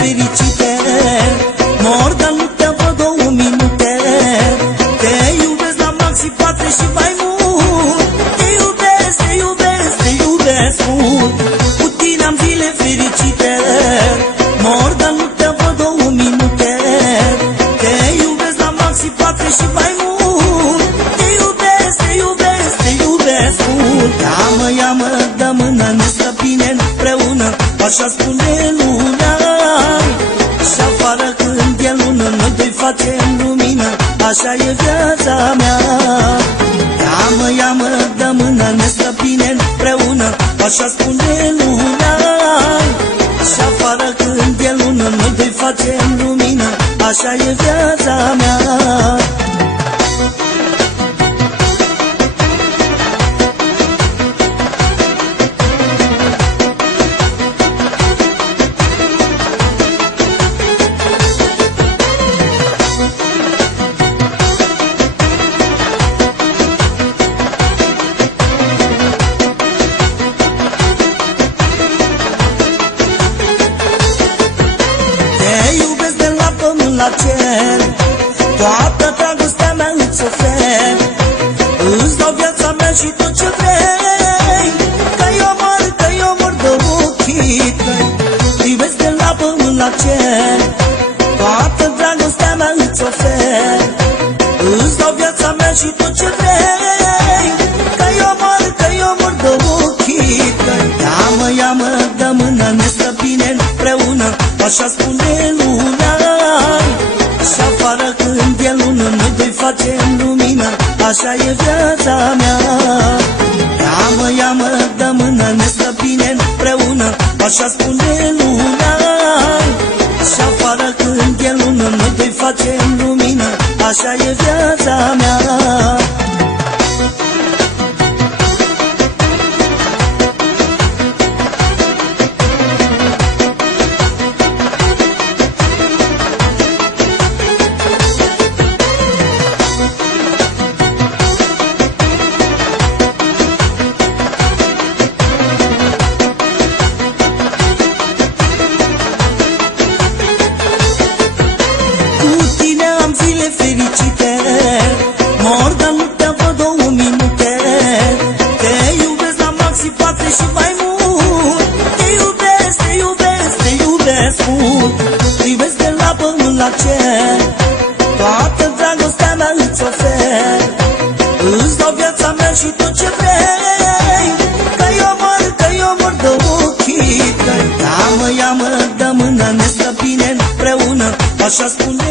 fericite. Mor, dar nu te văd 2 minute. Te iubesc la maxim 4 și mai mult. Te iubesc, te iubesc, te iubesc mult. Cu tine am zile fericite. Mor, dar nu te văd 2 minute. Te iubesc la maxim 4 și mai mult. Te iubesc, te iubesc, te iubesc mult. Ia-mă, ia-mă, dă mână, ne stăpine împreună. Așa spune luna. Și afară când e lună, noi doi facem lumină. Așa e viața mea. Ia-mă, ia-mă, dă mână, ne stăpine împreună. Așa spune luna. Și afară când e lună, noi doi facem lumină. Așa e viața mea. La cer, toată dragostea mea îți ofer. Îți dau viața mea și tot ce vrei. Că eu mor de ochii tăi. Privesc de la pământ la cer, toată dragostea mea îți ofer. Îți dau viața mea și tot ce vrei. Că eu mor de ochii tăi. Ia-mă, ia-mă, dă mână, ne stăpine împreună. Așa spune luna. Și afară când e lună, noi doi facem lumină. Așa e viața mea. Ia-mă, ia-mă, dă mână, ne stăpine împreună. Așa spune luna. Și afară când e lună, noi doi facem lumină. Așa e viața mea. Fericite, mor, dar nu te văd 2 minute. Te iubesc la maxim 4 și mai mult. Te iubesc, te iubesc, te iubesc mult. Privesc de la pământ la cer, toată dragostea mea îți ofer. Îți dau viața mea și tot ce vrei. Că eu mor de ochii tăi. Ia-mă, ia-mă, dă mână, ne stăpine împreună. Așa spune